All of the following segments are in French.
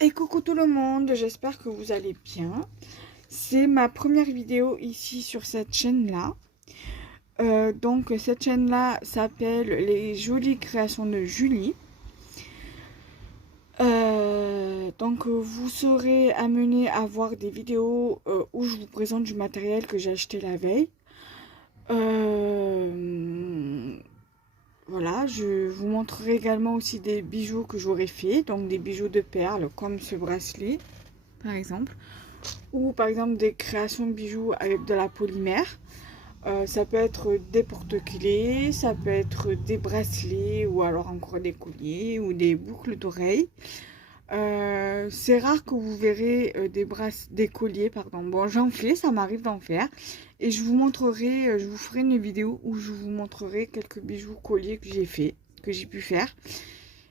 Et coucou tout le monde, j'espère que vous allez bien. C'est ma première vidéo ici sur cette chaîne-là. Donc cette chaîne-là s'appelle Les Jolies Créations de Julie. Donc vous serez amené à voir des vidéos où je vous présente du matériel que j'ai acheté la veille. Voilà, je vous montrerai également aussi des bijoux que j'aurais fait, donc des bijoux de perles comme ce bracelet par exemple. Ou par exemple des créations de bijoux avec de la polymère. Ça peut être des porte-clés, ça peut être des bracelets ou alors encore des colliers ou des boucles d'oreilles. C'est rare que vous verrez des colliers, pardon. Bon, j'en fais, ça m'arrive d'en faire. Et je vous montrerai, je vous ferai une vidéo où je vous montrerai quelques bijoux colliers que j'ai fait, que j'ai pu faire.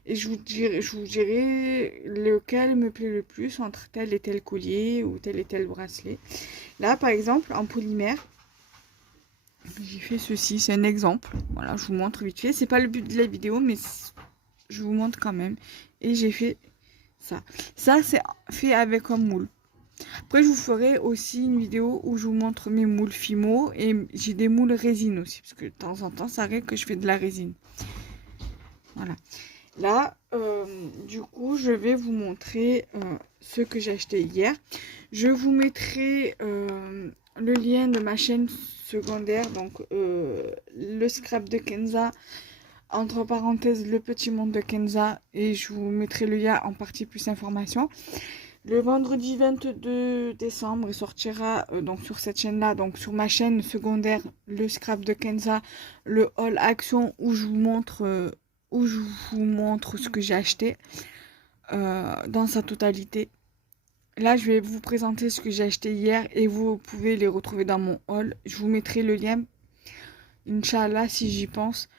Et je vous dirai lequel me plaît le plus entre tel et tel collier ou tel et tel bracelet. Là, par exemple, en polymère, j'ai fait ceci, c'est un exemple. Voilà, je vous montre vite fait. C'est pas le but de la vidéo, mais je vous montre quand même. Et j'ai fait ça. Ça, c'est fait avec un moule. Après, je vous ferai aussi une vidéo où je vous montre mes moules Fimo et j'ai des moules résine aussi, parce que de temps en temps, ça arrive que je fais de la résine. Voilà. Là, du coup, je vais vous montrer ce que j'ai acheté hier. Je vous mettrai le lien de ma chaîne secondaire, donc le scrap de Kenza, entre parenthèses le petit monde de Kenza, et je vous mettrai le lien en partie plus information. Le vendredi 22 décembre, il sortira donc sur cette chaîne-là, donc sur ma chaîne secondaire, le scrap de Kenza, le haul action où je vous montre ce que j'ai acheté dans sa totalité. Là, je vais vous présenter ce que j'ai acheté hier et vous pouvez les retrouver dans mon haul. Je vous mettrai le lien, Inch'Allah, si j'y pense.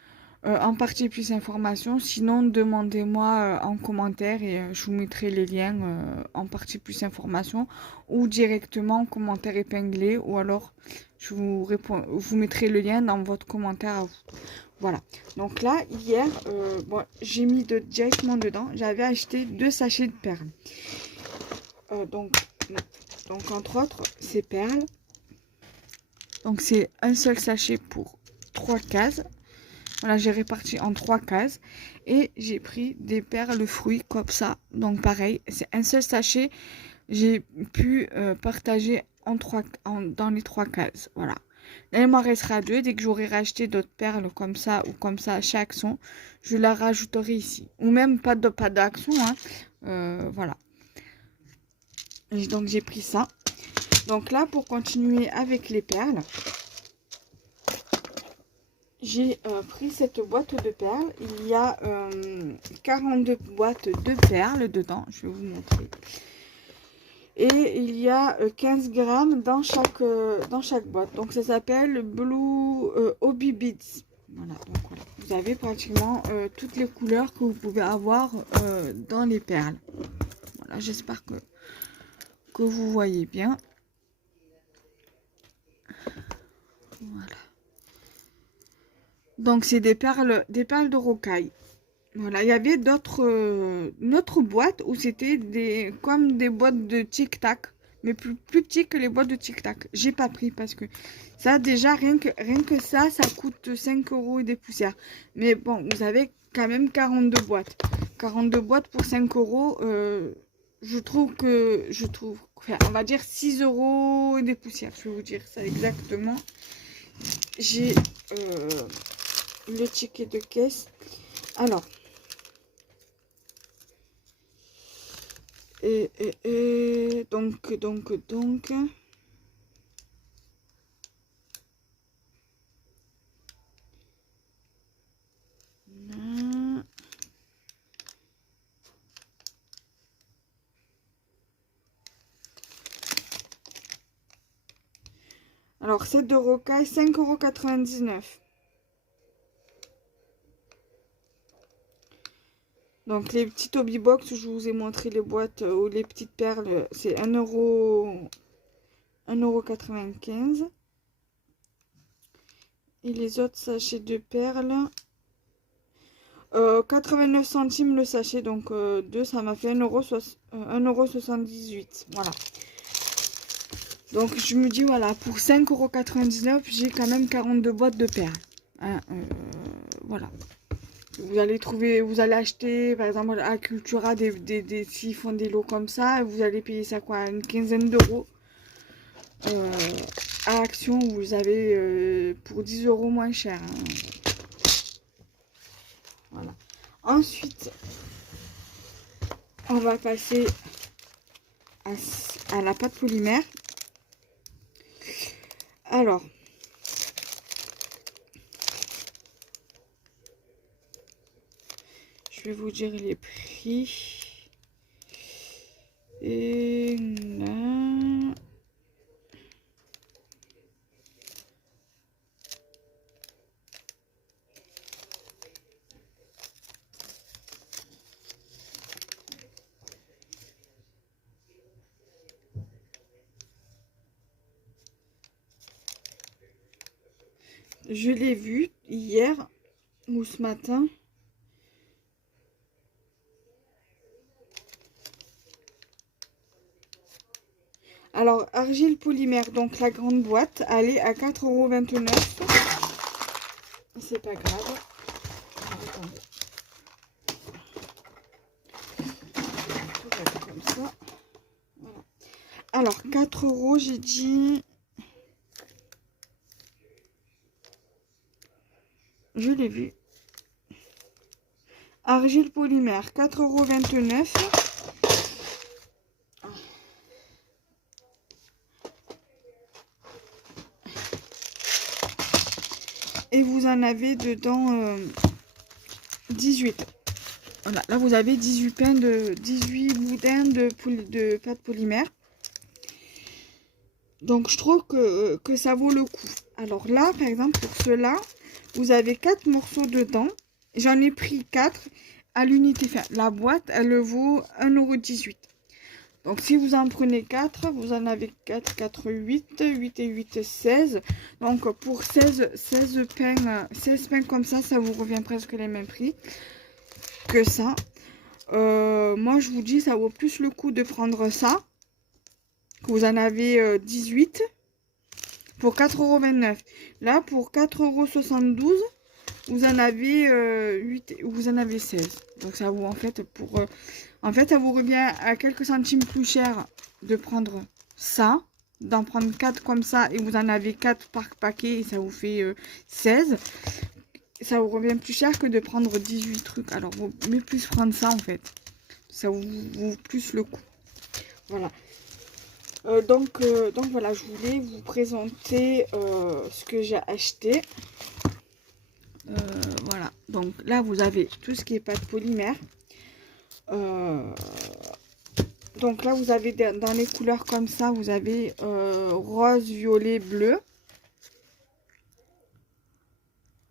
En partie plus d'informations. Sinon, demandez-moi en commentaire et je vous mettrai les liens en partie plus informations ou directement en commentaire épinglé ou alors je vous mettrai le lien dans votre commentaire à vous. Voilà. Donc là, hier, bon, j'ai mis directement dedans. J'avais acheté 2 sachets de perles. Donc entre autres, ces perles. Donc c'est un seul sachet pour 3 cases. Voilà, j'ai réparti en 3 cases et j'ai pris des perles fruits comme ça. Donc pareil, c'est un seul sachet. J'ai pu partager dans les 3 cases. Voilà. Là, il m'en restera 2. Dès que j'aurai racheté d'autres perles comme ça ou comme ça chez Action, je la rajouterai ici. Ou même pas d'Action. Hein. Voilà. Et donc j'ai pris ça. Donc là, pour continuer avec les perles, j'ai pris cette boîte de perles. Il y a 42 boîtes de perles dedans. Je vais vous montrer. Et il y a 15 grammes dans chaque boîte. Donc ça s'appelle Blue Hobby Beads. Voilà, donc voilà. Vous avez pratiquement toutes les couleurs que vous pouvez avoir dans les perles. Voilà, j'espère que vous voyez bien. Voilà. Donc c'est des perles de rocaille. Voilà, il y avait une autre boîte où c'était comme des boîtes de tic-tac, mais plus petits que les boîtes de tic-tac. J'ai pas pris parce que ça, déjà, rien que ça coûte 5 € et des poussières. Mais bon, vous avez quand même 42 boîtes. 42 boîtes pour 5 €, enfin, on va dire 6 € et des poussières, je vais vous dire ça exactement. J'ai le ticket de caisse. Alors, donc. Alors, c'est de rocaille, 5,99 €. Donc, les petites hobby box où je vous ai montré les boîtes ou les petites perles, c'est 1,95 €. Et les autres sachets de perles, 89 centimes le sachet, donc 2, ça m'a fait 1,78 €. Voilà. Donc je me dis, voilà, pour 5,99 €, j'ai quand même 42 boîtes de perles. Hein, voilà. Vous allez trouver, vous allez acheter, par exemple, à Cultura, s'ils font des lots comme ça, vous allez payer ça quoi, une quinzaine d'euros. À Action, vous avez pour 10 € moins cher. Hein. Voilà. Ensuite, on va passer à la pâte polymère. Alors, je vais vous dire les prix. Et là, je l'ai vu hier ou ce matin. Alors, argile polymère, donc la grande boîte, elle est à 4,29 €. C'est pas grave. Attendez. Tout va être comme ça. Voilà. Alors, 4 €, j'ai dit... Je l'ai vu. Argile polymère, 4,29 €. Et vous en avez dedans 18. Voilà, là vous avez 18 boudins de pâte polymère. Donc je trouve que ça vaut le coup. Alors là, par exemple, pour cela, vous avez 4 morceaux dedans. J'en ai pris 4 à l'unité. Enfin, la boîte, elle vaut 1,18 €. Donc si vous en prenez 4, vous en avez 4, 4, 8, 8 et 8, 16. Donc pour 16 pains comme ça vous revient presque les mêmes prix que ça. Moi je vous dis, ça vaut plus le coup de prendre ça. Vous en avez 18 pour 4,29 €. Là pour 4,72 €, vous en avez 8, vous en avez 16. Donc ça vaut en fait ça vous revient à quelques centimes plus cher de prendre ça, d'en prendre 4 comme ça, et vous en avez 4 par paquet et ça vous fait 16. Ça vous revient plus cher que de prendre 18 trucs. Alors vaut mieux plus prendre ça en fait. Ça vous vaut plus le coup. Voilà. Donc voilà, je voulais vous présenter ce que j'ai acheté. Voilà, donc là vous avez tout ce qui est pâte polymère. Donc là vous avez dans les couleurs comme ça, vous avez rose, violet, bleu.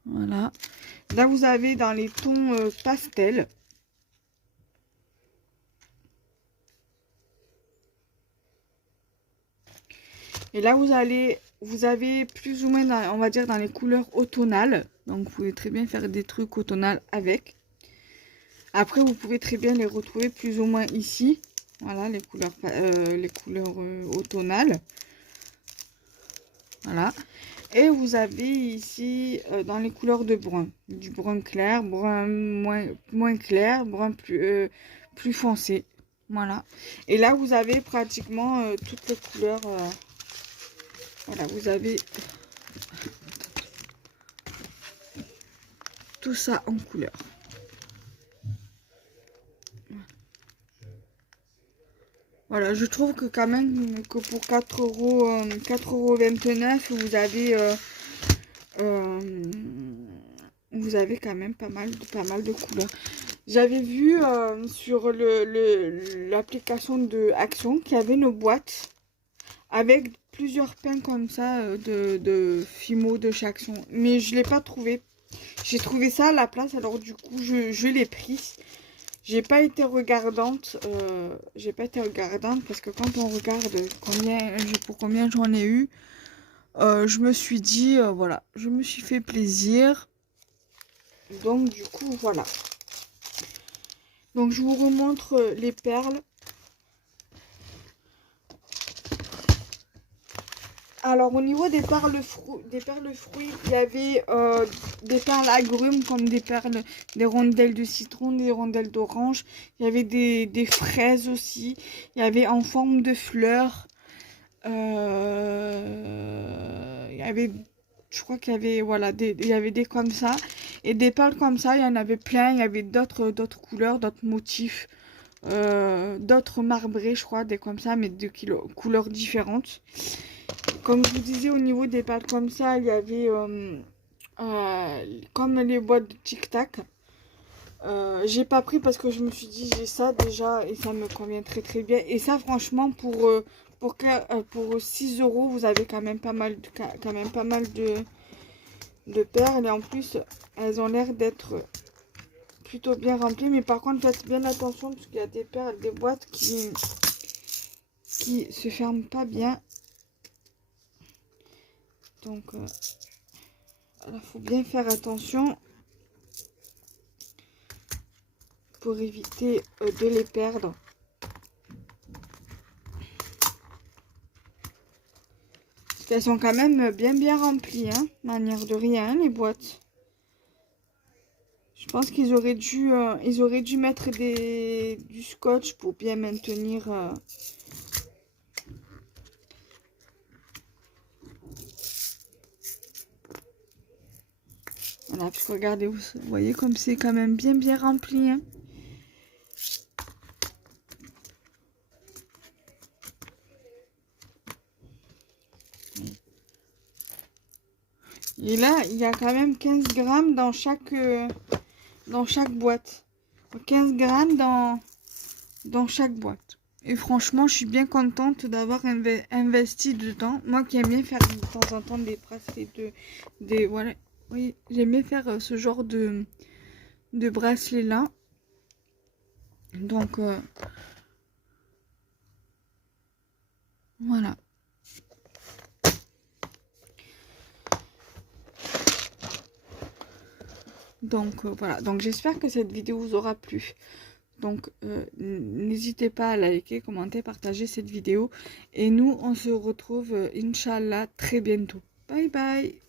Voilà. Là vous avez dans les tons pastel. Et là vous avez plus ou moins on va dire dans les couleurs automnales. Donc vous pouvez très bien faire des trucs automnales avec. Après vous pouvez très bien les retrouver plus ou moins ici. Voilà les couleurs automnales. Voilà. Et vous avez ici dans les couleurs de brun. Du brun clair, brun moins clair, brun plus foncé. Voilà. Et là vous avez pratiquement toutes les couleurs. Voilà, vous avez tout ça en couleur. Voilà, je trouve que quand même que pour 4,29 €, vous avez quand même pas mal de couleurs. J'avais vu sur l'application de Action qu'il y avait une boîte avec plusieurs pains comme ça de Fimo de chaque son, mais je l'ai pas trouvé. J'ai trouvé ça à la place, alors du coup je l'ai pris. J'ai pas été regardante parce que quand on regarde combien j'en ai eu, je me suis dit voilà, je me suis fait plaisir. Donc du coup voilà. Donc je vous remontre les perles. Alors au niveau des perles fruits, il y avait des perles agrumes comme des rondelles de citron, des rondelles d'orange. Il y avait des fraises aussi. Il y avait en forme de fleurs. Il y avait, je crois qu'il y avait, voilà, il y avait des comme ça. Et des perles comme ça, il y en avait plein. Il y avait d'autres couleurs, d'autres motifs. D'autres marbrés, je crois, des comme ça, mais de couleurs différentes. Comme je vous disais, au niveau des perles comme ça, il y avait comme les boîtes de Tic Tac. J'ai pas pris parce que je me suis dit j'ai ça déjà et ça me convient très très bien. Et ça franchement pour 6 euros vous avez quand même pas mal de perles. Et en plus elles ont l'air d'être plutôt bien remplies. Mais par contre faites bien attention parce qu'il y a des perles, des boîtes qui se ferment pas bien. Donc il faut bien faire attention pour éviter de les perdre. Elles sont quand même bien remplies, hein, manière de rien, les boîtes. Je pense qu'ils auraient dû mettre du scotch pour bien maintenir. Voilà, parce que regardez, vous voyez comme c'est quand même bien rempli, hein. Et là, il y a quand même 15 grammes dans chaque boîte. 15 grammes dans chaque boîte. Et franchement, je suis bien contente d'avoir investi dedans. Moi qui aime bien faire de temps en temps des bracelets voilà. Oui, j'aime bien faire ce genre de bracelet là. Donc, voilà. Donc voilà, donc j'espère que cette vidéo vous aura plu. Donc n'hésitez pas à liker, commenter, partager cette vidéo. Et nous, on se retrouve, Inch'Allah, très bientôt. Bye bye.